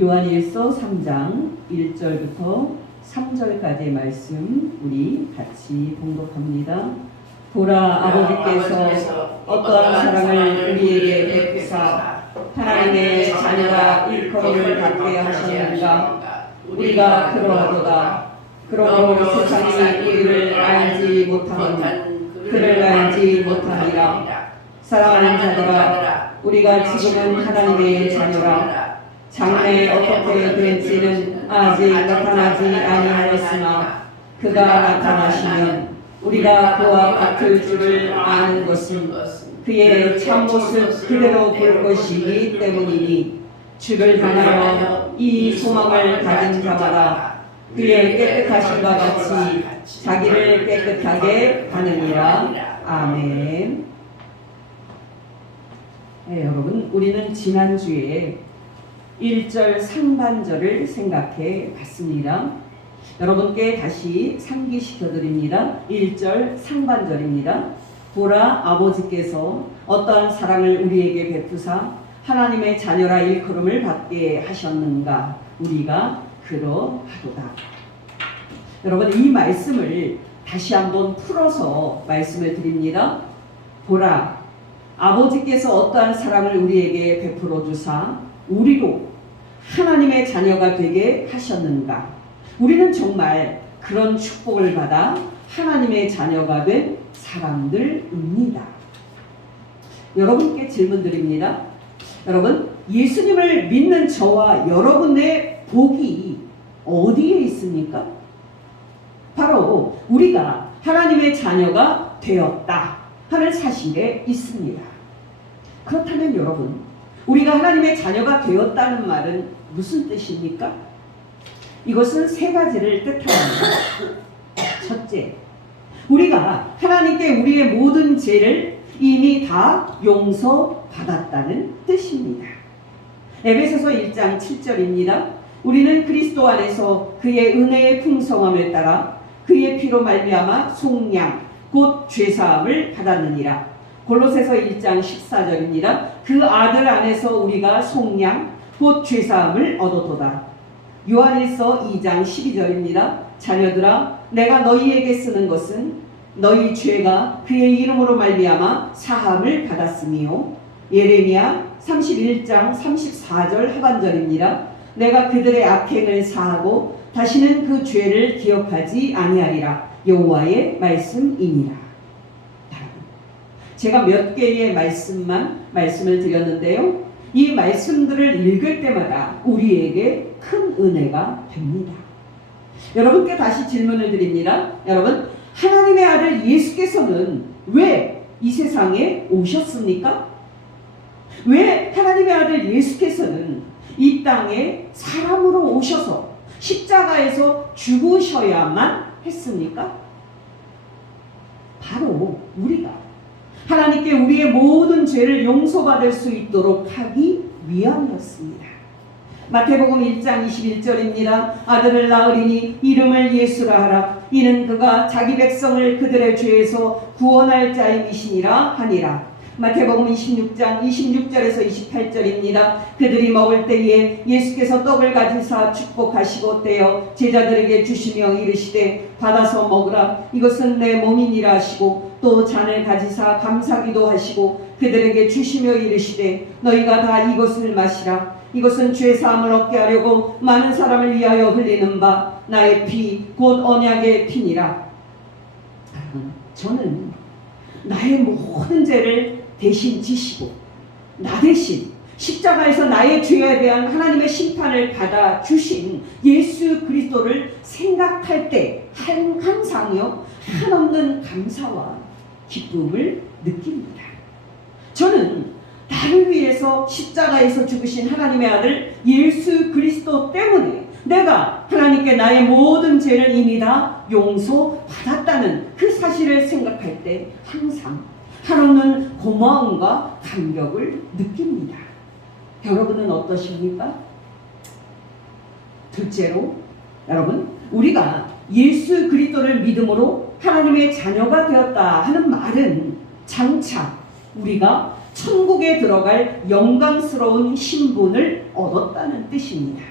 요한일서 3장 1절부터 3절까지의 말씀 우리 같이 봉독합니다. 보라, 아버지께서 어떠한 사랑을 우리에게 베푸사 하나님의 자녀가 일컬음을 받게 하셨는가. 우리가 그러하도다. 그러므로 세상이 우리를 알지 못하는 그를 알지 못하니라. 사랑하는 자들아, 우리가 지금은 하나님의 자녀라. 장래에 어떻게 될지는 아직 나타나지 아니하였으나 그가 나타나시면 우리가 그와 같을 줄을 아는 것은 그의 참모습 그대로 볼 것이기 때문이니, 주를 향하여 이 소망을 가진 자마다 그의 깨끗하심과 같이 자기를 깨끗하게 하느니라. 아멘. 네, 여러분, 우리는 지난주에 1절 상반절을 생각해 봤습니다. 여러분께 다시 상기시켜 드립니다. 1절 상반절입니다. 보라, 아버지께서 어떠한 사랑을 우리에게 베푸사 하나님의 자녀라 일컬음을 받게 하셨는가. 우리가 그러하도다. 여러분, 이 말씀을 다시 한번 풀어서 말씀을 드립니다. 보라, 아버지께서 어떠한 사랑을 우리에게 베풀어 주사 우리로 하나님의 자녀가 되게 하셨는가. 우리는 정말 그런 축복을 받아 하나님의 자녀가 된 사람들입니다. 여러분께 질문 드립니다. 여러분, 예수님을 믿는 저와 여러분의 복이 어디에 있습니까? 바로 우리가 하나님의 자녀가 되었다 하는 사실에 있습니다. 그렇다면 여러분, 우리가 하나님의 자녀가 되었다는 말은 무슨 뜻입니까? 이것은 세 가지를 뜻합니다. 첫째, 우리가 하나님께 우리의 모든 죄를 이미 다 용서받았다는 뜻입니다. 에베소서 1장 7절입니다. 우리는 그리스도 안에서 그의 은혜의 풍성함을 따라 그의 피로 말미암아 속량 곧 죄사함을 받았느니라. 골로새서 1장 14절입니다. 그 아들 안에서 우리가 속량 곧 죄사함을 얻었도다. 요한일서 2장 12절입니다. 자녀들아, 내가 너희에게 쓰는 것은 너희 죄가 그의 이름으로 말미암아 사함을 받았으며, 예레미야 31장 34절 하반절입니다. 내가 그들의 악행을 사하고 다시는 그 죄를 기억하지 아니하리라. 여호와의 말씀이니라. 제가 몇 개의 말씀을 드렸는데요. 이 말씀들을 읽을 때마다 우리에게 큰 은혜가 됩니다. 여러분께 다시 질문을 드립니다. 여러분, 하나님의 아들 예수께서는 왜 이 세상에 오셨습니까? 왜 하나님의 아들 예수께서는 이 땅에 사람으로 오셔서 십자가에서 죽으셔야만 했습니까? 바로 우리가 하나님께 우리의 모든 죄를 용서받을 수 있도록 하기 위함이었습니다. 마태복음 1장 21절입니다. 아들을 낳으리니 이름을 예수라 하라. 이는 그가 자기 백성을 그들의 죄에서 구원할 자임이시니라 하니라. 마태복음 26장 26절에서 28절입니다. 그들이 먹을 때에 예수께서 떡을 가지사 축복하시고 떼어 제자들에게 주시며 이르시되 받아서 먹으라. 이것은 내 몸이니라 하시고 또 잔을 가지사 감사기도 하시고 그들에게 주시며 이르시되 너희가 다 이것을 마시라. 이것은 죄사함을 얻게 하려고 많은 사람을 위하여 흘리는 바 나의 피 곧 언약의 피니라. 저는 나의 모든 죄를 대신 지시고 나 대신 십자가에서 나의 죄에 대한 하나님의 심판을 받아 주신 예수 그리스도를 생각할 때 항상요 한없는 감사와 기쁨을 느낍니다. 저는 나를 위해서 십자가에서 죽으신 하나님의 아들 예수 그리스도 때문에 내가 하나님께 나의 모든 죄를 이미 다 용서받았다는 그 사실을 생각할 때 항상 한없는 고마움과 감격을 느낍니다. 여러분은 어떠십니까? 둘째로, 여러분, 우리가 예수 그리스도를 믿음으로 하나님의 자녀가 되었다 하는 말은 장차 우리가 천국에 들어갈 영광스러운 신분을 얻었다는 뜻입니다.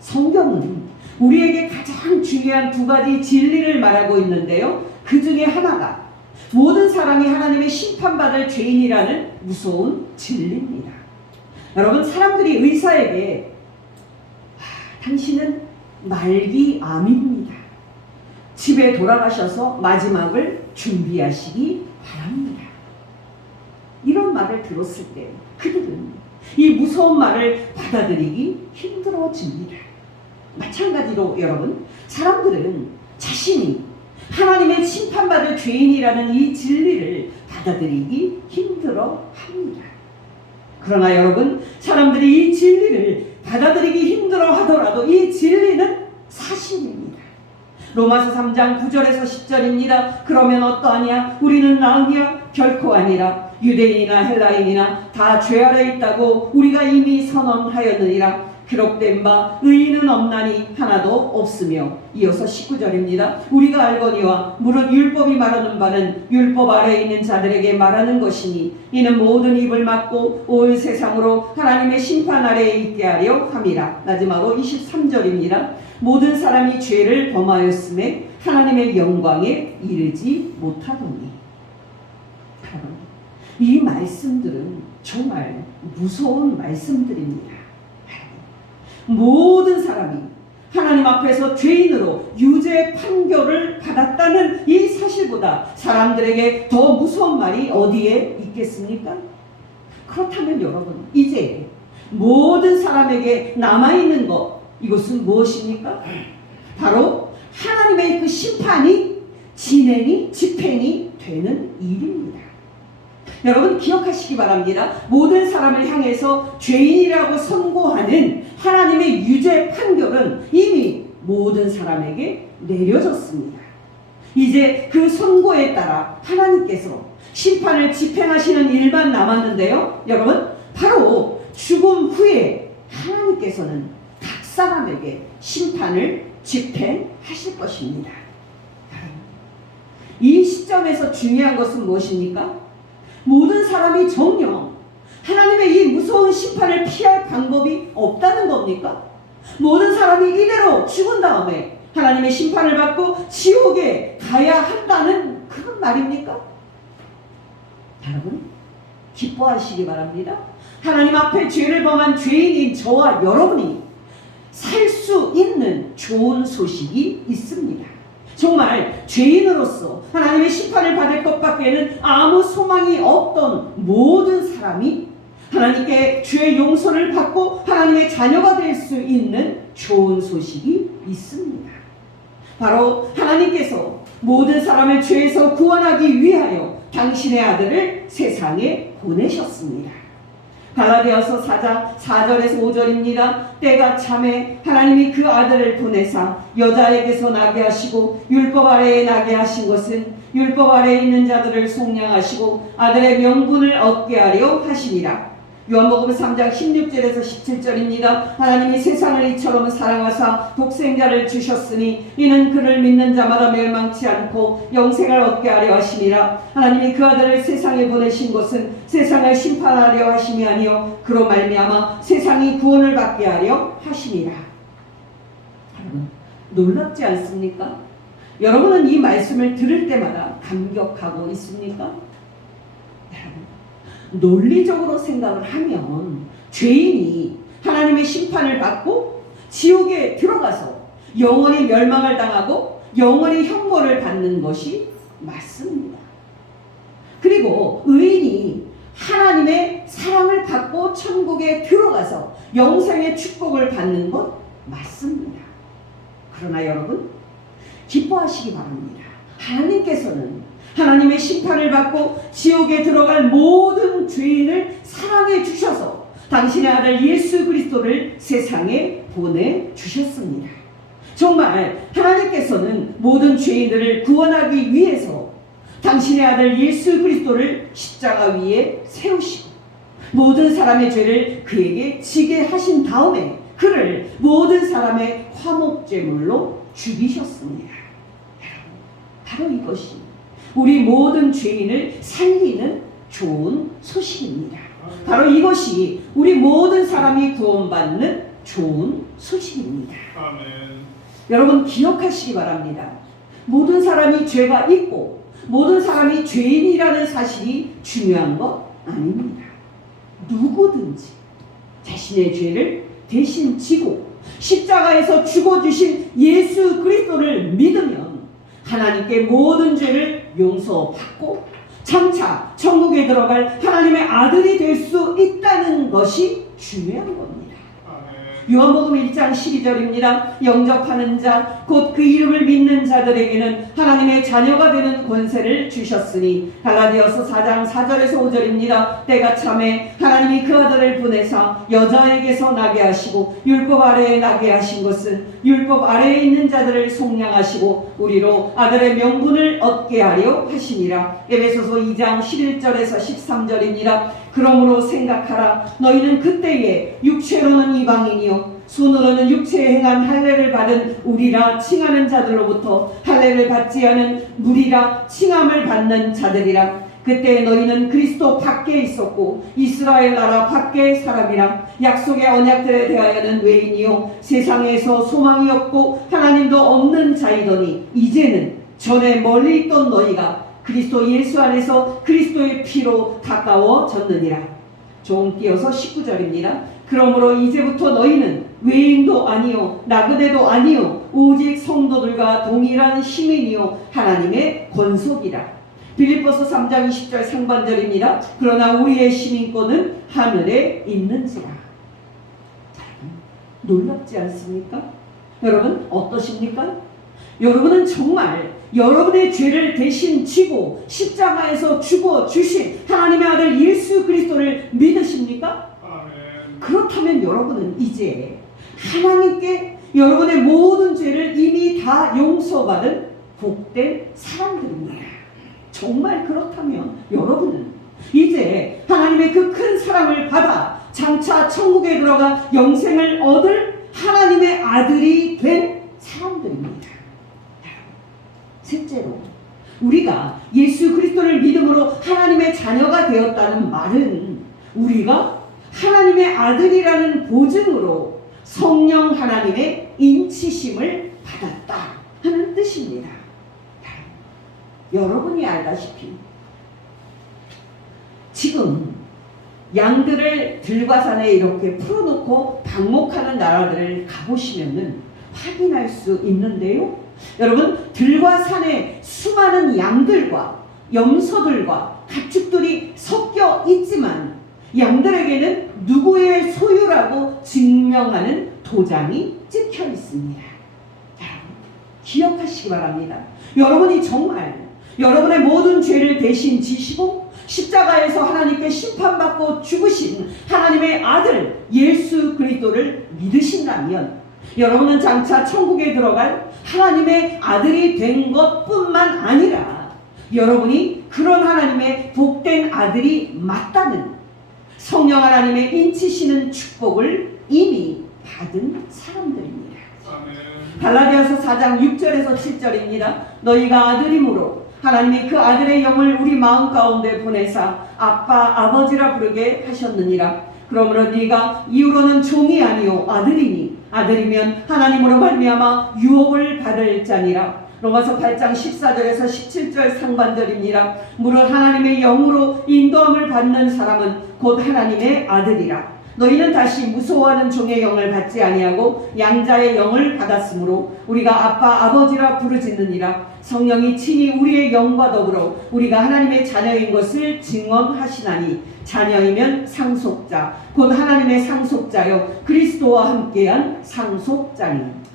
성경은 우리에게 가장 중요한 두 가지 진리를 말하고 있는데요. 그 중에 하나가 모든 사람이 하나님의 심판받을 죄인이라는 무서운 진리입니다. 여러분, 사람들이 의사에게 당신은 말기암입니다. 집에 돌아가셔서 마지막을 준비하시기 바랍니다. 이런 말을 들었을 때 그들은 이 무서운 말을 받아들이기 힘들어집니다. 마찬가지로 여러분, 사람들은 자신이 하나님의 심판받을 죄인이라는 이 진리를 받아들이기 힘들어합니다. 그러나 여러분, 사람들이 이 진리를 받아들이기 힘들어 하더라도 이 진리는 사실입니다. 로마서 3장 9절에서 10절입니다. 그러면 어떠하냐? 우리는 나으냐? 결코 아니라. 유대인이나 헬라인이나 다 죄 아래 있다고 우리가 이미 선언하였느니라. 기록된 바 의인은 없나니 하나도 없으며. 이어서 19절입니다. 우리가 알거니와 무릇 율법이 말하는 바는 율법 아래에 있는 자들에게 말하는 것이니 이는 모든 입을 막고 온 세상으로 하나님의 심판 아래에 있게 하려 함이라. 마지막으로 23절입니다. 모든 사람이 죄를 범하였음에 하나님의 영광에 이르지 못하더니. 이 말씀들은 정말 무서운 말씀들입니다. 모든 사람이 하나님 앞에서 죄인으로 유죄 판결을 받았다는 이 사실보다 사람들에게 더 무서운 말이 어디에 있겠습니까? 그렇다면 여러분, 이제 모든 사람에게 남아있는 것, 이것은 무엇입니까? 바로 하나님의 그 심판이 집행이 되는 일입니다. 여러분, 기억하시기 바랍니다. 모든 사람을 향해서 죄인이라고 선고하는 하나님의 유죄 판결은 이미 모든 사람에게 내려졌습니다. 이제 그 선고에 따라 하나님께서 심판을 집행하시는 일만 남았는데요. 여러분, 바로 죽음 후에 하나님께서는 각 사람에게 심판을 집행하실 것입니다. 이 시점에서 중요한 것은 무엇입니까? 모든 사람이 정녕 하나님의 이 무서운 심판을 피할 방법이 없다는 겁니까? 모든 사람이 이대로 죽은 다음에 하나님의 심판을 받고 지옥에 가야 한다는 그런 말입니까? 여러분, 기뻐하시기 바랍니다. 하나님 앞에 죄를 범한 죄인인 저와 여러분이 살 수 있는 좋은 소식이 있습니다. 정말 죄인으로서 하나님의 심판을 받을 것밖에는 아무 소망이 없던 모든 사람이 하나님께 죄의 용서를 받고 하나님의 자녀가 될 수 있는 좋은 소식이 있습니다. 바로 하나님께서 모든 사람을 죄에서 구원하기 위하여 당신의 아들을 세상에 보내셨습니다. 갈라디아서 4장 4절에서 5절입니다. 때가 참에 하나님이 그 아들을 보내사 여자에게서 나게 하시고 율법 아래에 나게 하신 것은 율법 아래에 있는 자들을 속량하시고 아들의 명분을 얻게 하려 하심이라. 요한복음 3장 16절에서 17절입니다. 하나님이 세상을 이처럼 사랑하사 독생자를 주셨으니 이는 그를 믿는 자마다 멸망치 않고 영생을 얻게 하려 하심이라. 하나님이 그 아들을 세상에 보내신 것은 세상을 심판하려 하심이 아니요 그로 말미암아 세상이 구원을 받게 하려 하심이라. 여러분, 놀랍지 않습니까? 여러분은 이 말씀을 들을 때마다 감격하고 있습니까? 여러분, 논리적으로 생각을 하면 죄인이 하나님의 심판을 받고 지옥에 들어가서 영원히 멸망을 당하고 영원히 형벌을 받는 것이 맞습니다. 그리고 의인이 하나님의 사랑을 받고 천국에 들어가서 영생의 축복을 받는 것 맞습니다. 그러나 여러분, 기뻐하시기 바랍니다. 하나님께서는 하나님의 심판을 받고 지옥에 들어갈 모든 죄인을 사랑해 주셔서 당신의 아들 예수 그리스도를 세상에 보내주셨습니다. 정말 하나님께서는 모든 죄인들을 구원하기 위해서 당신의 아들 예수 그리스도를 십자가 위에 세우시고 모든 사람의 죄를 그에게 지게 하신 다음에 그를 모든 사람의 화목제물로 죽이셨습니다. 바로 이것이 우리 모든 죄인을 살리는 좋은 소식입니다. 바로 이것이 우리 모든 사람이 구원 구원받는 좋은 소식입니다. 아멘. 여러분 기억하시기 바랍니다. 모든 사람이 죄가 있고 모든 사람이 죄인이라는 사실이 중요한 것 아닙니다. 누구든지 자신의 죄를 대신 지고 십자가에서 죽어주신 예수 그리스도를 믿으면 하나님께 모든 죄를 용서받고 장차 천국에 들어갈 하나님의 아들이 될 수 있다는 것이 중요한 겁니다. 요한복음 1장 12절입니다. 영접하는 자 곧 그 이름을 믿는 자들에게는 하나님의 자녀가 되는 권세를 주셨으니 갈라디아서 4장 4절에서 5절입니다. 때가 참에 하나님이 그 아들을 보내사 여자에게서 나게 하시고 율법 아래에 나게 하신 것은 율법 아래에 있는 자들을 속량하시고 우리로 아들의 명분을 얻게 하려 하시니라. 에베소서 2장 11절에서 13절입니다. 그러므로 생각하라. 너희는 그때에 육체로는 이방인이요 손으로는 육체에 행한 할례를 받은 우리라 칭하는 자들로부터 할례를 받지 않은 무리라 칭함을 받는 자들이라. 그때 너희는 그리스도 밖에 있었고 이스라엘 나라 밖의 사람이라. 약속의 언약들에 대하여는 외인이요 세상에서 소망이 없고 하나님도 없는 자이더니 이제는 전에 멀리 있던 너희가 그리스도 예수 안에서 그리스도의 피로 가까워졌느니라. 좀 띄어서 19절입니다. 그러므로 이제부터 너희는 외인도 아니요 나그네도 아니요 오직 성도들과 동일한 시민이요 하나님의 권속이라. 빌립보서 3장 20절 상반절입니다. 그러나 우리의 시민권은 하늘에 있는지라. 놀랍지 않습니까? 여러분 어떠십니까? 여러분은 정말 여러분의 죄를 대신 지고 십자가에서 죽어 주신 하나님의 아들 예수 그리스도를 믿으십니까? 아멘. 그렇다면 여러분은 이제 하나님께 여러분의 모든 죄를 이미 다 용서받은 복된 사람들입니다. 정말 그렇다면 여러분은 이제 하나님의 그 큰 사랑을 받아 장차 천국에 들어가 영생을 얻을 하나님의 아들이 된 사람들입니다. 셋째로 우리가 예수 그리스도를 믿음으로 하나님의 자녀가 되었다는 말은 우리가 하나님의 아들이라는 보증으로 성령 하나님의 인치심을 받았다 하는 뜻입니다. 여러분이 알다시피 지금 양들을 들과산에 이렇게 풀어놓고 방목하는 나라들을 가보시면은 확인할 수 있는데요. 여러분 들과산에 수많은 양들과 염소들과 가축들이 섞여 있지만 양들에게는 누구의 소유라고 증명하는 도장이 찍혀 있습니다. 여러분 기억하시기 바랍니다. 여러분이 정말 여러분의 모든 죄를 대신 지시고 십자가에서 하나님께 심판받고 죽으신 하나님의 아들 예수 그리스도를 믿으신다면 여러분은 장차 천국에 들어갈 하나님의 아들이 된 것뿐만 아니라 여러분이 그런 하나님의 복된 아들이 맞다는 성령 하나님의 인치시는 축복을 이미 받은 사람들입니다. 갈라디아서 4장 6절에서 7절입니다. 너희가 아들이므로 하나님이 그 아들의 영을 우리 마음 가운데 보내사 아빠 아버지라 부르게 하셨느니라. 그러므로 네가 이후로는 종이 아니요 아들이니 아들이면 하나님으로 말미암아 유업을 받을 자니라. 로마서 8장 14절에서 17절 상반절입니다. 무릇 하나님의 영으로 인도함을 받는 사람은 곧 하나님의 아들이라. 너희는 다시 무서워하는 종의 영을 받지 아니하고 양자의 영을 받았으므로 우리가 아빠 아버지라 부르짖느니라. 성령이 친히 우리의 영과 더불어 우리가 하나님의 자녀인 것을 증언하시나니 자녀이면 상속자 곧 하나님의 상속자여 그리스도와 함께한 상속자니.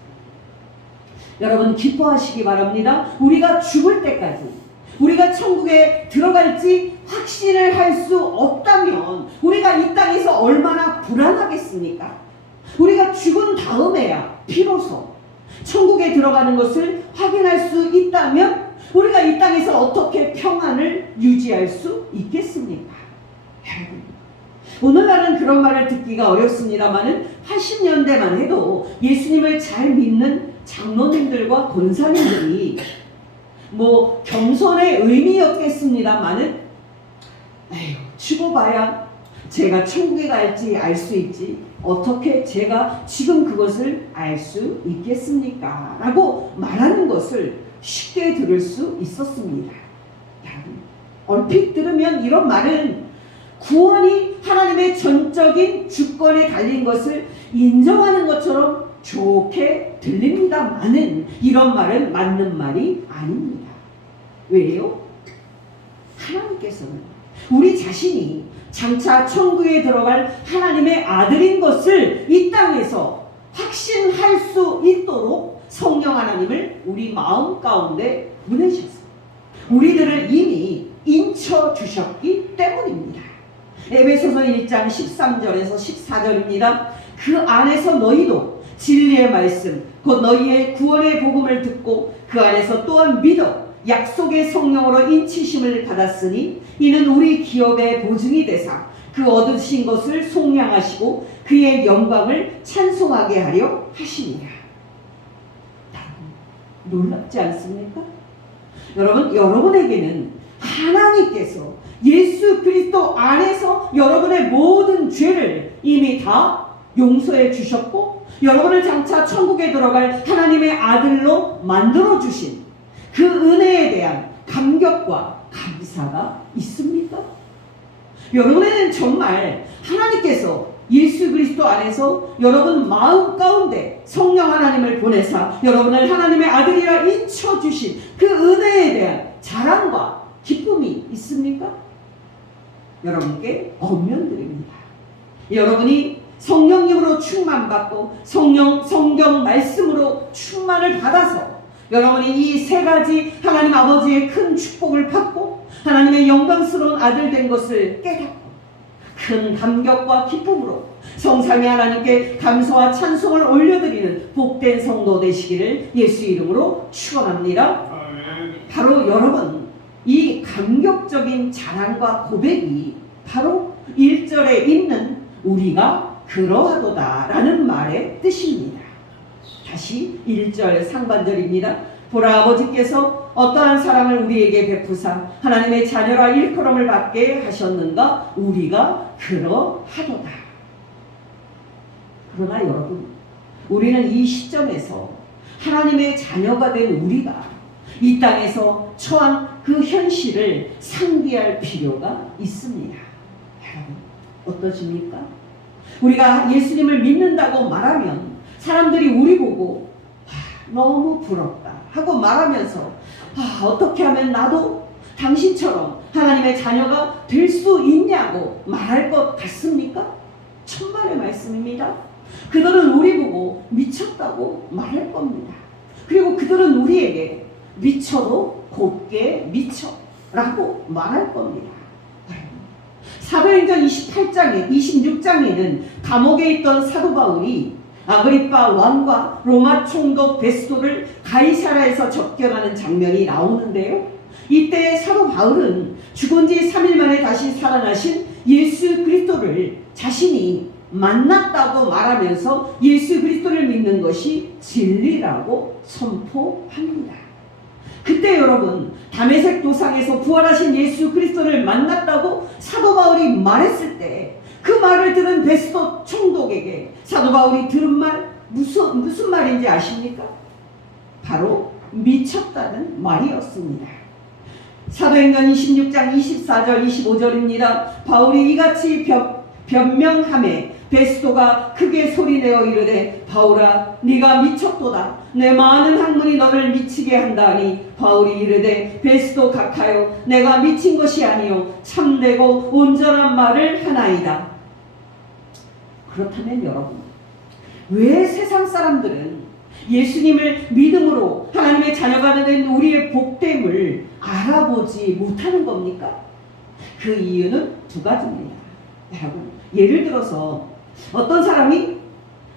여러분 기뻐하시기 바랍니다. 우리가 죽을 때까지 우리가 천국에 들어갈지 확신을 할 수 없다면 우리가 이 땅에서 얼마나 불안하겠습니까? 우리가 죽은 다음에야 비로소 천국에 들어가는 것을 확인할 수 있다면 우리가 이 땅에서 어떻게 평안을 유지할 수 있겠습니까? 여러분 오늘날은 그런 말을 듣기가 어렵습니다만은 80년대만 해도 예수님을 잘 믿는 장로님들과 권사님들이 겸손의 의미였겠습니다만은 죽어봐야 제가 천국에 갈지 알 수 있지 어떻게 제가 지금 그것을 알 수 있겠습니까? 라고 말하는 것을 쉽게 들을 수 있었습니다. 얼핏 들으면 이런 말은 구원이 하나님의 전적인 주권에 달린 것을 인정하는 것처럼 좋게 들립니다만은 이런 말은 맞는 말이 아닙니다. 왜요? 하나님께서는 우리 자신이 장차 천국에 들어갈 하나님의 아들인 것을 이 땅에서 확신할 수 있도록 성령 하나님을 우리 마음 가운데 보내셨습니다. 우리들을 이미 인쳐 주셨기 때문입니다. 에베소서 1장 13절에서 14절입니다. 그 안에서 너희도 진리의 말씀 곧 너희의 구원의 복음을 듣고 그 안에서 또한 믿어 약속의 성령으로 인치심을 받았으니 이는 우리 기업의 보증이 되사 그 얻으신 것을 속량하시고 그의 영광을 찬송하게 하려 하시니라. 놀랍지 않습니까? 여러분, 여러분에게는 하나님께서 예수 그리스도 안에서 여러분의 모든 죄를 이미 다 용서해 주셨고 여러분을 장차 천국에 들어갈 하나님의 아들로 만들어 주신 그 은혜에 대한 감격과 감사가 있습니까? 여러분에게는 정말 하나님께서 예수 그리스도 안에서 여러분 마음 가운데 성령 하나님을 보내사 여러분을 하나님의 아들이라 인쳐주신 그 은혜에 대한 자랑과 기쁨이 있습니까? 여러분께 권면드립니다. 여러분이 성령님으로 충만받고 성경 말씀으로 충만을 받아서 여러분이 이 세 가지 하나님 아버지의 큰 축복을 받고 하나님의 영광스러운 아들 된 것을 깨닫고 큰 감격과 기쁨으로 성삼위 하나님께 감사와 찬송을 올려드리는 복된 성도 되시기를 예수 이름으로 축원합니다. 바로 여러분 이 감격적인 자랑과 고백이 바로 1절에 있는 우리가 그러하도다 라는 말의 뜻입니다. 다시 1절 상반절입니다. 보라 아버지께서 어떠한 사랑을 우리에게 베푸사 하나님의 자녀라 일컬음을 받게 하셨는가 우리가 그러하도다. 그러나 여러분 우리는 이 시점에서 하나님의 자녀가 된 우리가 이 땅에서 처한 그 현실을 상기할 필요가 있습니다. 여러분 어떠십니까? 우리가 예수님을 믿는다고 말하면 사람들이 우리 보고 너무 부럽다 하고 말하면서 어떻게 하면 나도 당신처럼 하나님의 자녀가 될 수 있냐고 말할 것 같습니까? 천만의 말씀입니다. 그들은 우리 보고 미쳤다고 말할 겁니다. 그리고 그들은 우리에게 미쳐도 곱게 미쳐라고 말할 겁니다. 사도행전 26장에는 감옥에 있던 사도 바울이 아그리빠 왕과 로마 총독 베스도를 가이사라에서 접견하는 장면이 나오는데요. 이때 사도 바울은 죽은 지 3일 만에 다시 살아나신 예수 그리스도를 자신이 만났다고 말하면서 예수 그리스도를 믿는 것이 진리라고 선포합니다. 그때 여러분 다메섹 도상에서 부활하신 예수 그리스도를 만났다고 사도 바울이 말했을 때 그 말을 들은 베스도 총독에게 사도 바울이 들은 말 무슨 말인지 아십니까? 바로 미쳤다는 말이었습니다. 사도행전 26장 24절 25절입니다. 바울이 이같이 변명하매 베스도가 크게 소리내어 이르되 바울아 네가 미쳤도다. 내 많은 학문이 너를 미치게 한다니. 바울이 이르되 베스도 각하여 내가 미친 것이 아니요 참되고 온전한 말을 하나이다. 그렇다면 여러분 왜 세상 사람들은 예수님을 믿음으로 하나님의 자녀가 된 우리의 복됨을 알아보지 못하는 겁니까? 그 이유는 두 가지입니다. 여러분 예를 들어서 어떤 사람이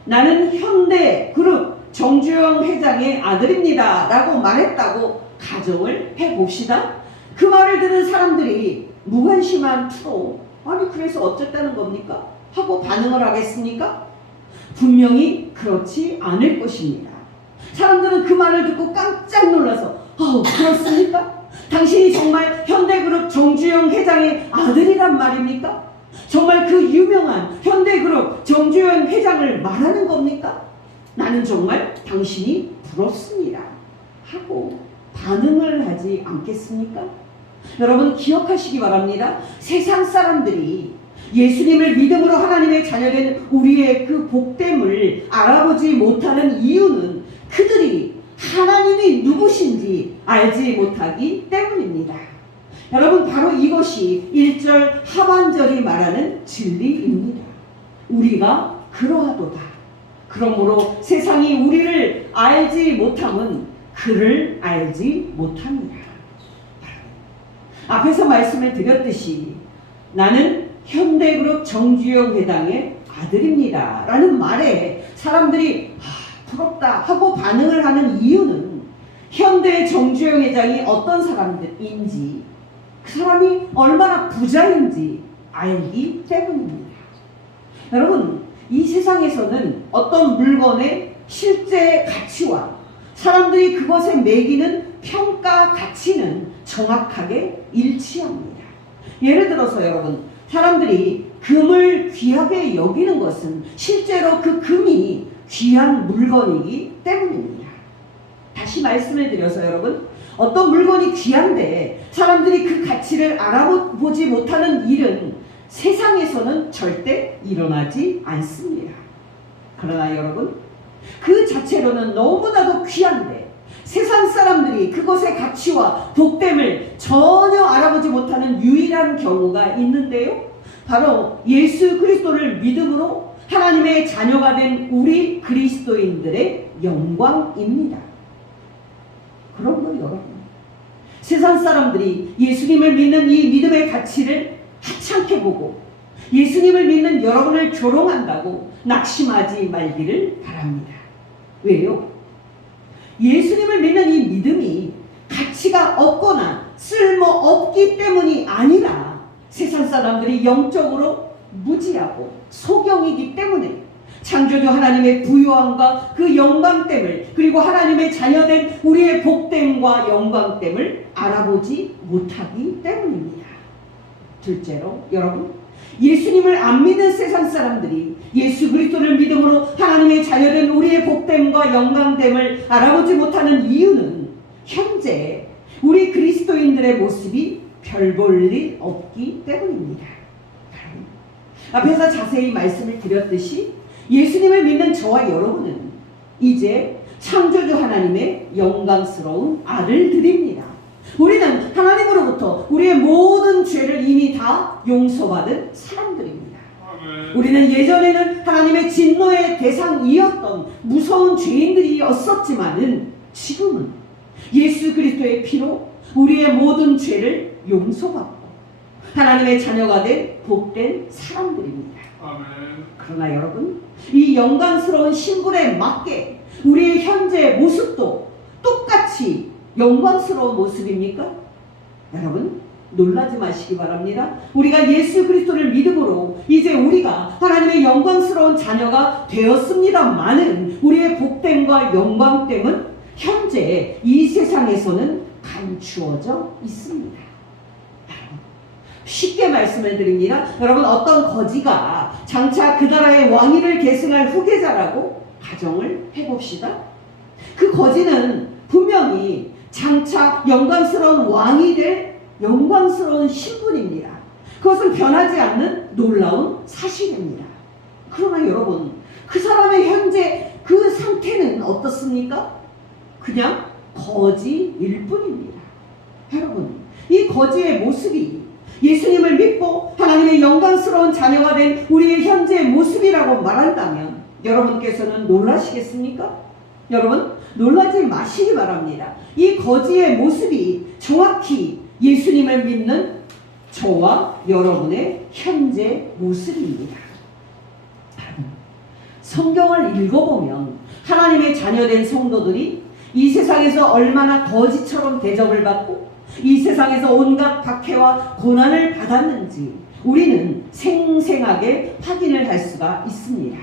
나는 현대그룹 정주영 회장의 아들입니다 라고 말했다고 가정을 해봅시다. 그 말을 들은 사람들이 무관심한 투로 아니 그래서 어쨌다는 겁니까? 하고 반응을 하겠습니까? 분명히 그렇지 않을 것입니다. 사람들은 그 말을 듣고 깜짝 놀라서 그렇습니까? 당신이 정말 현대그룹 정주영 회장의 아들이란 말입니까? 정말 그 유명한 현대그룹 정주현 회장을 말하는 겁니까? 나는 정말 당신이 부럽습니다 하고 반응을 하지 않겠습니까? 여러분 기억하시기 바랍니다. 세상 사람들이 예수님을 믿음으로 하나님의 자녀된 우리의 그 복됨을 알아보지 못하는 이유는 그들이 하나님이 누구신지 알지 못하기 때문입니다. 여러분 바로 이것이 1절 하반절이 말하는 진리입니다. 우리가 그러하도다. 그러므로 세상이 우리를 알지 못함은 그를 알지 못합니다. 앞에서 말씀을 드렸듯이 나는 현대그룹 정주영 회장의 아들입니다 라는 말에 사람들이 부럽다 하고 반응을 하는 이유는 현대 정주영 회장이 어떤 사람인지 그 사람이 얼마나 부자인지 알기 때문입니다. 여러분 이 세상에서는 어떤 물건의 실제 가치와 사람들이 그것에 매기는 평가 가치는 정확하게 일치합니다. 예를 들어서 여러분 사람들이 금을 귀하게 여기는 것은 실제로 그 금이 귀한 물건이기 때문입니다. 다시 말씀을 드려서 여러분 어떤 물건이 귀한데 사람들이 그 가치를 알아보지 못하는 일은 세상에서는 절대 일어나지 않습니다. 그러나 여러분 그 자체로는 너무나도 귀한데 세상 사람들이 그것의 가치와 복됨을 전혀 알아보지 못하는 유일한 경우가 있는데요. 바로 예수 그리스도를 믿음으로 하나님의 자녀가 된 우리 그리스도인들의 영광입니다. 그러므로 여러분 세상 사람들이 예수님을 믿는 이 믿음의 가치를 하찮게 보고 예수님을 믿는 여러분을 조롱한다고 낙심하지 말기를 바랍니다. 왜요? 예수님을 믿는 이 믿음이 가치가 없거나 쓸모없기 때문이 아니라 세상 사람들이 영적으로 무지하고 소경이기 때문에 창조주 하나님의 부요함과 그 영광됨을 그리고 하나님의 자녀된 우리의 복됨과 영광됨을 알아보지 못하기 때문입니다. 둘째로 여러분 예수님을 안 믿는 세상 사람들이 예수 그리스도를 믿음으로 하나님의 자녀된 우리의 복됨과 영광됨을 알아보지 못하는 이유는 현재 우리 그리스도인들의 모습이 별 볼 일 없기 때문입니다. 앞에서 자세히 말씀을 드렸듯이 예수님을 믿는 저와 여러분은 이제 창조주 하나님의 영광스러운 아들들입니다. 우리는 하나님으로부터 우리의 모든 죄를 이미 다 용서받은 사람들입니다. 우리는 예전에는 하나님의 진노의 대상이었던 무서운 죄인들이었었지만은 지금은 예수 그리스도의 피로 우리의 모든 죄를 용서받고 하나님의 자녀가 된 복된 사람들입니다. 아멘. 그러나 여러분 이 영광스러운 신분에 맞게 우리의 현재 모습도 똑같이 영광스러운 모습입니까? 여러분 놀라지 마시기 바랍니다. 우리가 예수 그리스도를 믿음으로 이제 우리가 하나님의 영광스러운 자녀가 되었습니다마는 우리의 복됨과 영광됨은 현재 이 세상에서는 감추어져 있습니다. 쉽게 말씀을 드립니다. 여러분 어떤 거지가 장차 그 나라의 왕위를 계승할 후계자라고 가정을 해봅시다. 그 거지는 분명히 장차 영광스러운 왕이 될 영광스러운 신분입니다. 그것은 변하지 않는 놀라운 사실입니다. 그러나 여러분 그 사람의 현재 그 상태는 어떻습니까? 그냥 거지일 뿐입니다. 여러분 이 거지의 모습이 예수님을 믿고 하나님의 영광스러운 자녀가 된 우리의 현재의 모습이라고 말한다면 여러분께서는 놀라시겠습니까? 여러분 놀라지 마시기 바랍니다. 이 거지의 모습이 정확히 예수님을 믿는 저와 여러분의 현재 모습입니다. 성경을 읽어보면 하나님의 자녀된 성도들이 이 세상에서 얼마나 거지처럼 대접을 받고 이 세상에서 온갖 박해와 고난을 받았는지 우리는 생생하게 확인을 할 수가 있습니다.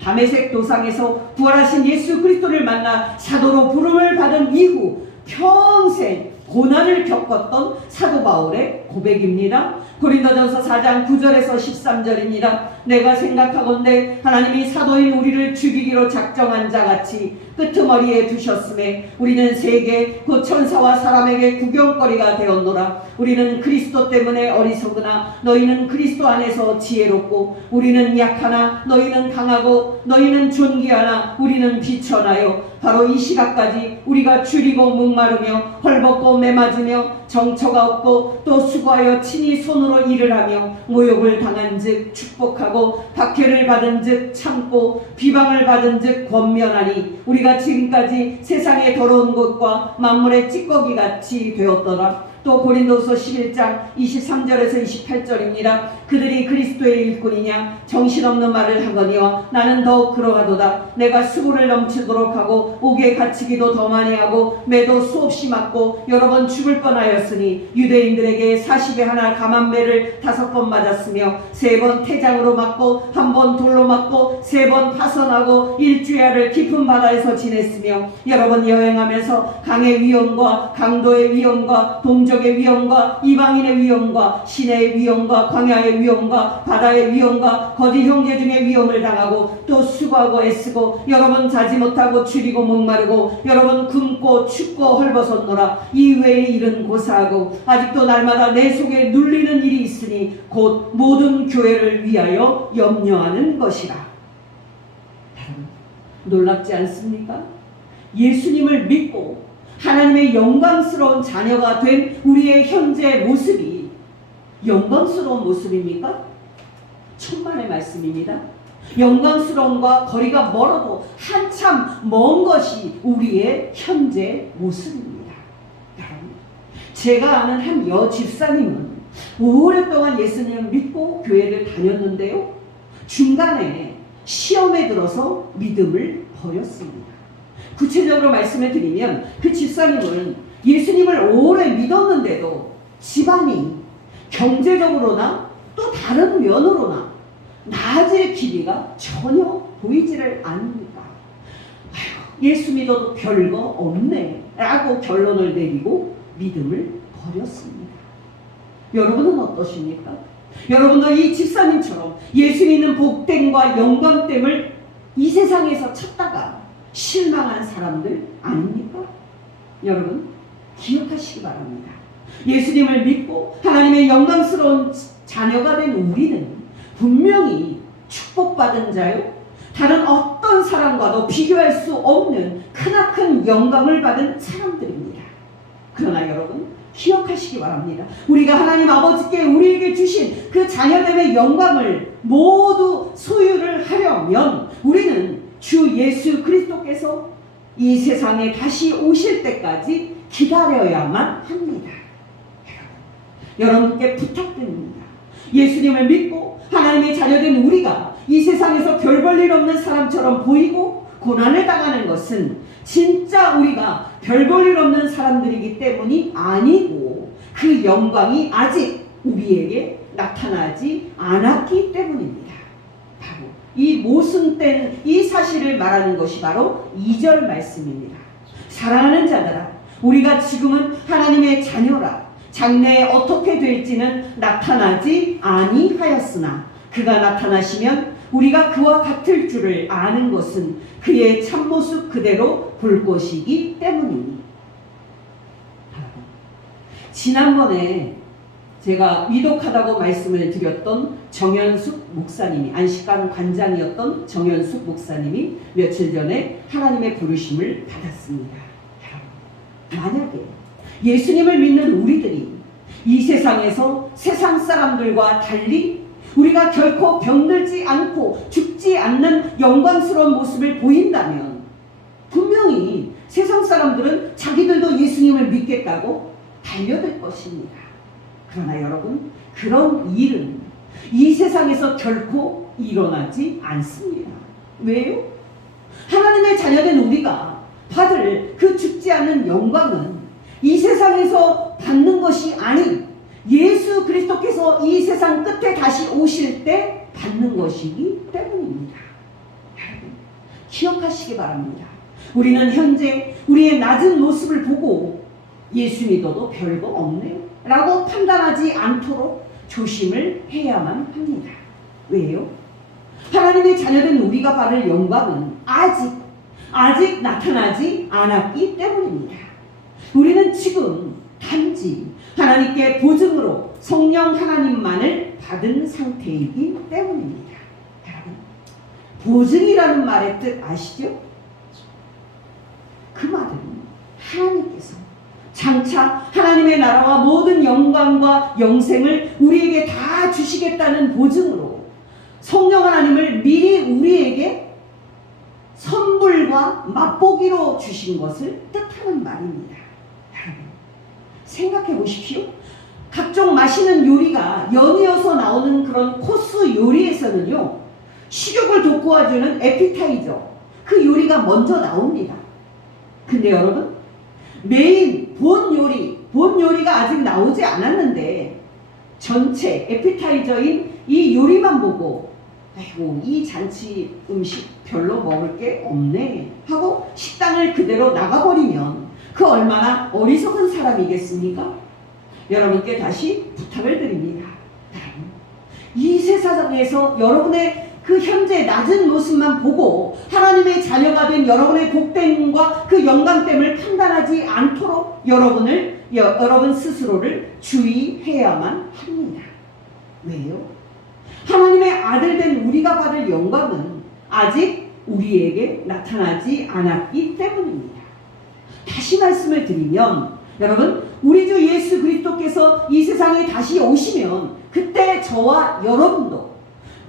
다메섹 도상에서 부활하신 예수 그리스도를 만나 사도로 부름을 받은 이후 평생 고난을 겪었던 사도 바울의 고백입니다. 고린도전서 4장 9절에서 13절입니다. 내가 생각하건대 하나님이 사도인 우리를 죽이기로 작정한 자같이 끄트머리에 두셨음에 우리는 세계 곧 천사와 사람에게 구경거리가 되었노라. 우리는 그리스도 때문에 어리석으나 너희는 그리스도 안에서 지혜롭고 우리는 약하나 너희는 강하고 너희는 존귀하나 우리는 비천하여 바로 이 시각까지 우리가 줄이고 목마르며 헐벗고 매맞으며 정처가 없고 또 수고하여 친히 손으로 일을 하며 모욕을 당한 즉 축복하고 박해를 받은 즉 참고 비방을 받은 즉 권면하니 우리가 지금까지 세상의 더러운 것과 만물의 찌꺼기같이 되었더라. 또 고린도서 11장 23절에서 28절입니다. 그들이 그리스도의 일꾼이냐 정신없는 말을 하거니와 나는 더욱 그러하도다. 내가 수고를 넘치도록 하고 옥에 갇히기도 더 많이 하고 매도 수없이 맞고 여러 번 죽을 뻔하였으니 유대인들에게 40에 하나 감한매를 5번 맞았으며 3번 태장으로 맞고 1번 돌로 맞고 3번 파선하고 일주야를 깊은 바다에서 지냈으며 여러 번 여행하면서 강의 위험과 강도의 위험과 동족의 위험과 이방인의 위험과 시내의 위험과 광야의 위험과 바다의 위험과 거짓 형제 중에 위험을 당하고 또 수고하고 애쓰고 여러 번 자지 못하고 줄이고 목마르고 여러 번 굶고 춥고 헐벗었노라. 이외의 일은 고사하고 아직도 날마다 내 속에 눌리는 일이 있으니 곧 모든 교회를 위하여 염려하는 것이라. 놀랍지 않습니까? 예수님을 믿고 하나님의 영광스러운 자녀가 된 우리의 현재 모습이 영광스러운 모습입니까? 천만의 말씀입니다. 영광스러움과 거리가 멀어도 한참 먼 것이 우리의 현재 모습입니다. 제가 아는 한 여집사님은 오랫동안 예수님을 믿고 교회를 다녔는데요, 중간에 시험에 들어서 믿음을 버렸습니다. 구체적으로 말씀을 드리면 그 집사님은 예수님을 오래 믿었는데도 집안이 경제적으로나 또 다른 면으로나 나아질 기미가 전혀 보이지를 않으니까 예수 믿어도 별거 없네 라고 결론을 내리고 믿음을 버렸습니다. 여러분은 어떠십니까? 여러분도 이 집사님처럼 예수 믿는 복됨과 영광됨을 이 세상에서 찾다가 실망한 사람들 아닙니까? 여러분 기억하시기 바랍니다. 예수님을 믿고 하나님의 영광스러운 자녀가 된 우리는 분명히 축복받은 자요, 다른 어떤 사람과도 비교할 수 없는 크나큰 영광을 받은 사람들입니다. 그러나 여러분 기억하시기 바랍니다. 우리가 하나님 아버지께 우리에게 주신 그 자녀됨의 영광을 모두 소유를 하려면 우리는 주 예수 그리스도께서 이 세상에 다시 오실 때까지 기다려야만 합니다. 여러분께 부탁드립니다. 예수님을 믿고 하나님의 자녀된 우리가 이 세상에서 별 볼 일 없는 사람처럼 보이고 고난을 당하는 것은 진짜 우리가 별 볼 일 없는 사람들이기 때문이 아니고 그 영광이 아직 우리에게 나타나지 않았기 때문입니다. 바로 이 모순된 이 사실을 말하는 것이 바로 2절 말씀입니다. 사랑하는 자들아, 우리가 지금은 하나님의 자녀라. 장래에 어떻게 될지는 나타나지 아니하였으나 그가 나타나시면 우리가 그와 같을 줄을 아는 것은 그의 참모습 그대로 볼 것이기 때문이니. 지난번에 제가 위독하다고 말씀을 드렸던 정연숙 목사님이, 안식관 관장이었던 정연숙 목사님이 며칠 전에 하나님의 부르심을 받았습니다. 만약에 예수님을 믿는 우리들이 이 세상에서 세상 사람들과 달리 우리가 결코 병들지 않고 죽지 않는 영광스러운 모습을 보인다면 분명히 세상 사람들은 자기들도 예수님을 믿겠다고 달려들 것입니다. 그러나 여러분, 그런 일은 이 세상에서 결코 일어나지 않습니다. 왜요? 하나님의 자녀된 우리가 받을 그 죽지 않는 영광은 이 세상에서 받는 것이 아닌 예수 그리스도께서 이 세상 끝에 다시 오실 때 받는 것이기 때문입니다. 여러분, 기억하시기 바랍니다. 우리는 현재 우리의 낮은 모습을 보고 예수 믿어도 별거 없네 라고 판단하지 않도록 조심을 해야만 합니다. 왜요? 하나님의 자녀된 우리가 받을 영광은 아직 나타나지 않았기 때문입니다. 우리는 지금 단지 하나님께 보증으로 성령 하나님만을 받은 상태이기 때문입니다. 여러분, 보증이라는 말의 뜻 아시죠? 그 말은 하나님께서 장차 하나님의 나라와 모든 영광과 영생을 우리에게 다 주시겠다는 보증으로 성령 하나님을 미리 우리에게 선물과 맛보기로 주신 것을 뜻하는 말입니다. 여러분, 생각해 보십시오. 각종 맛있는 요리가 연이어서 나오는 그런 코스 요리에서는요, 식욕을 돋구어주는 에피타이저, 그 요리가 먼저 나옵니다. 근데 여러분, 메인 본 요리가 아직 나오지 않았는데 전체 에피타이저인 이 요리만 보고 아이고, 이 잔치 음식 별로 먹을 게 없네 하고 식당을 그대로 나가버리면 그 얼마나 어리석은 사람이겠습니까? 여러분께 다시 부탁을 드립니다. 이 세상에서 여러분의 그 현재 낮은 모습만 보고 하나님의 자녀가 된 여러분의 복됨과 그 영광됨을 판단하지 않도록 여러분 스스로를 주의해야만 합니다. 왜요? 하나님의 아들 된 우리가 받을 영광은 아직 우리에게 나타나지 않았기 때문입니다. 다시 말씀을 드리면, 여러분, 우리 주 예수 그리스도께서 이 세상에 다시 오시면 그때 저와 여러분도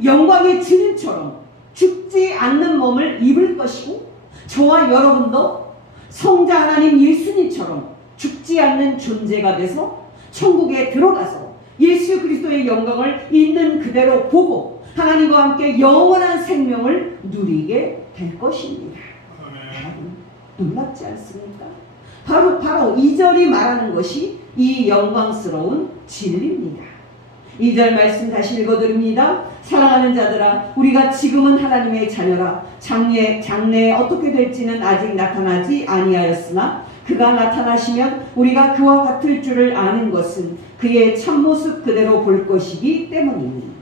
영광의 주님처럼 죽지 않는 몸을 입을 것이고, 저와 여러분도 성자 하나님 예수님처럼 죽지 않는 존재가 돼서 천국에 들어가서 예수 그리스도의 영광을 있는 그대로 보고 하나님과 함께 영원한 생명을 누리게 될 것입니다. 여러분, 놀랍지 않습니까? 바로 2절이 말하는 것이 이 영광스러운 진리입니다. 2절 말씀 다시 읽어드립니다. 사랑하는 자들아, 우리가 지금은 하나님의 자녀라. 장래에 어떻게 될지는 아직 나타나지 아니하였으나 그가 나타나시면 우리가 그와 같을 줄을 아는 것은 그의 참모습 그대로 볼 것이기 때문이니.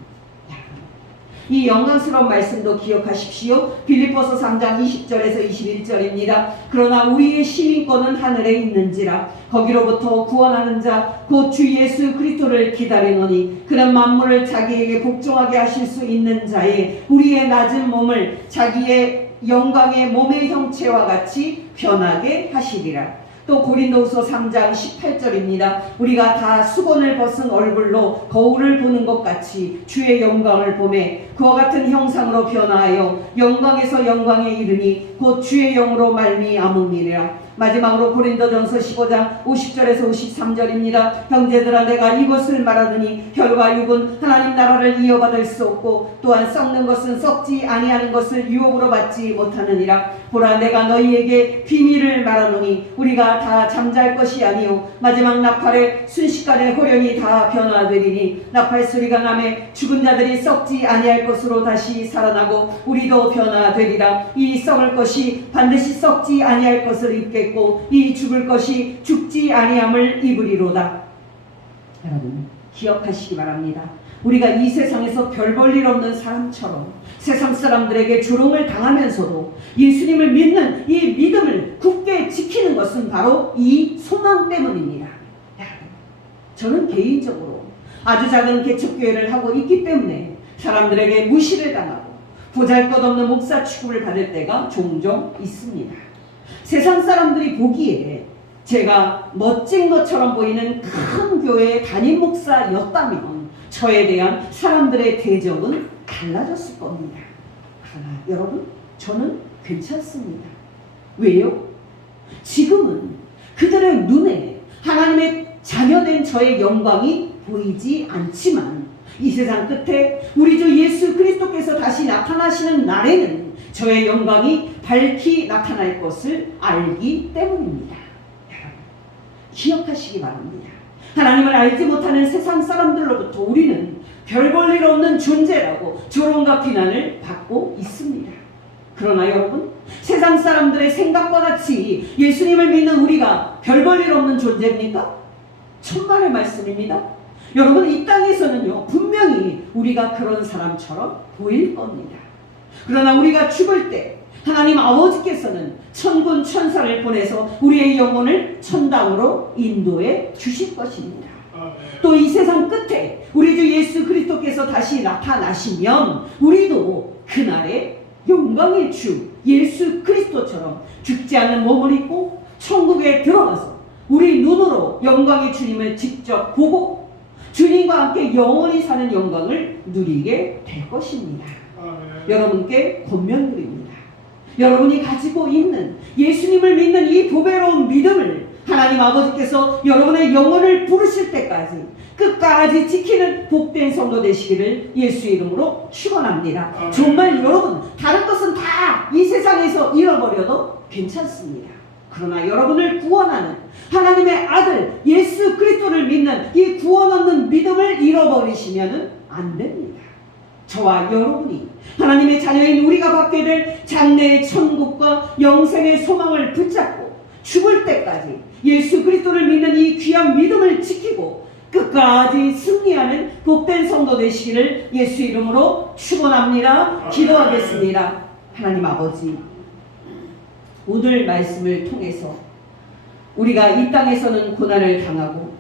이 영광스러운 말씀도 기억하십시오. 빌립보서 3장 20절에서 21절입니다. 그러나 우리의 시민권은 하늘에 있는지라 거기로부터 구원하는 자 곧 주 예수 그리스도를 기다리노니 그는 만물을 자기에게 복종하게 하실 수 있는 자의 우리의 낮은 몸을 자기의 영광의 몸의 형체와 같이 변하게 하시리라. 또 고린도후서 3장 18절입니다. 우리가 다 수건을 벗은 얼굴로 거울을 보는 것 같이 주의 영광을 보매 그와 같은 형상으로 변화하여 영광에서 영광에 이르니 곧 주의 영으로 말미암음이니라. 마지막으로 고린도전서 15장 50절에서 53절입니다. 형제들아, 내가 이것을 말하느니 혈과 육은 하나님 나라를 이어받을 수 없고 또한 썩는 것은 썩지 아니하는 것을 유혹으로 받지 못하느니라. 보라, 내가 너희에게 비밀을 말하노니 우리가 다 잠잘 것이 아니요 마지막 나팔에 순식간에 호련히 다 변화되리니 나팔 소리가 나매 죽은 자들이 썩지 아니할 것으로 다시 살아나고 우리도 변화되리라. 이 썩을 것이 반드시 썩지 아니할 것을 입겠고 이 죽을 것이 죽지 아니함을 입으리로다. 여러분, 기억하시기 바랍니다. 우리가 이 세상에서 별 볼 일 없는 사람처럼 세상 사람들에게 조롱을 당하면서도 예수님을 믿는 이 믿음을 굳게 지키는 것은 바로 이 소망 때문입니다. 저는 개인적으로 아주 작은 개척교회를 하고 있기 때문에 사람들에게 무시를 당하고 보잘것없는 목사 취급을 받을 때가 종종 있습니다. 세상 사람들이 보기에 제가 멋진 것처럼 보이는 큰 교회의 담임 목사였다면 저에 대한 사람들의 대접은 달라졌을 겁니다. 그러나 여러분, 저는 괜찮습니다. 왜요? 지금은 그들의 눈에 하나님의 자녀된 저의 영광이 보이지 않지만 이 세상 끝에 우리 주 예수 그리스도께서 다시 나타나시는 날에는 저의 영광이 밝히 나타날 것을 알기 때문입니다. 여러분, 기억하시기 바랍니다. 하나님을 알지 못하는 세상 사람들로부터 우리는 별 볼 일 없는 존재라고 조롱과 비난을 받고 있습니다. 그러나 여러분, 세상 사람들의 생각과 같이 예수님을 믿는 우리가 별 볼 일 없는 존재입니까? 천만의 말씀입니다. 여러분, 이 땅에서는요, 분명히 우리가 그런 사람처럼 보일 겁니다. 그러나 우리가 죽을 때 하나님 아버지께서는 천군 천사를 보내서 우리의 영혼을 천당으로 인도해 주실 것입니다. 또 이 세상 끝에 우리 주 예수 그리스도께서 다시 나타나시면 우리도 그날에 영광의 주 예수 그리스도처럼 죽지 않는 몸을 입고 천국에 들어가서 우리 눈으로 영광의 주님을 직접 보고 주님과 함께 영원히 사는 영광을 누리게 될 것입니다. 여러분께 권면드립니다. 여러분이 가지고 있는 예수님을 믿는 이 보배로운 믿음을 하나님 아버지께서 여러분의 영혼을 부르실 때까지 끝까지 지키는 복된 성도 되시기를 예수 이름으로 축원합니다. 정말 여러분, 다른 것은 다 이 세상에서 잃어버려도 괜찮습니다. 그러나 여러분을 구원하는 하나님의 아들 예수 그리스도를 믿는 이 구원 얻는 믿음을 잃어버리시면 안 됩니다. 저와 여러분이 하나님의 자녀인 우리가 받게 될 장래의 천국과 영생의 소망을 붙잡고 죽을 때까지 예수 그리스도를 믿는 이 귀한 믿음을 지키고 끝까지 승리하는 복된 성도 되시기를 예수 이름으로 축원합니다. 기도하겠습니다. 하나님 아버지, 오늘 말씀을 통해서 우리가 이 땅에서는 고난을 당하고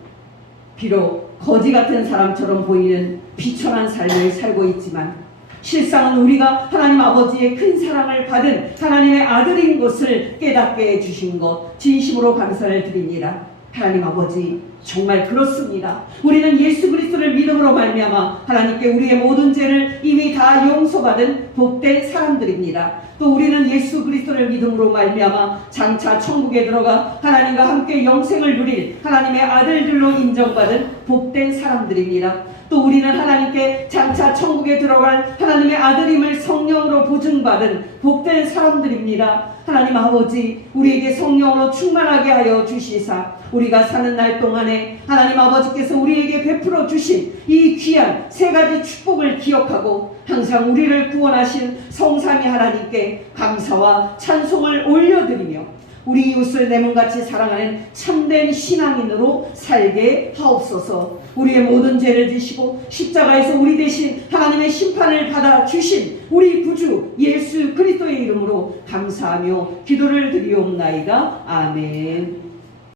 비록 거지 같은 사람처럼 보이는 비천한 삶을 살고 있지만 실상은 우리가 하나님 아버지의 큰 사랑을 받은 하나님의 아들인 것을 깨닫게 해주신 것 진심으로 감사를 드립니다. 하나님 아버지, 정말 그렇습니다. 우리는 예수 그리스도를 믿음으로 말미암아 하나님께 우리의 모든 죄를 이미 다 용서받은 복된 사람들입니다. 또 우리는 예수 그리스도를 믿음으로 말미암아 장차 천국에 들어가 하나님과 함께 영생을 누릴 하나님의 아들들로 인정받은 복된 사람들입니다. 또 우리는 하나님께 장차 천국에 들어갈 하나님의 아들임을 성령으로 보증받은 복된 사람들입니다. 하나님 아버지, 우리에게 성령으로 충만하게 하여 주시사 우리가 사는 날 동안에 하나님 아버지께서 우리에게 베풀어 주신 이 귀한 세 가지 축복을 기억하고 항상 우리를 구원하신 성삼위 하나님께 감사와 찬송을 올려드리며 우리 이웃을 내 몸같이 사랑하는 참된 신앙인으로 살게 하옵소서. 우리의 모든 죄를 지시고 십자가에서 우리 대신 하나님의 심판을 받아 주신 우리 구주 예수 그리스도의 이름으로 감사하며 기도를 드리옵나이다. 아멘.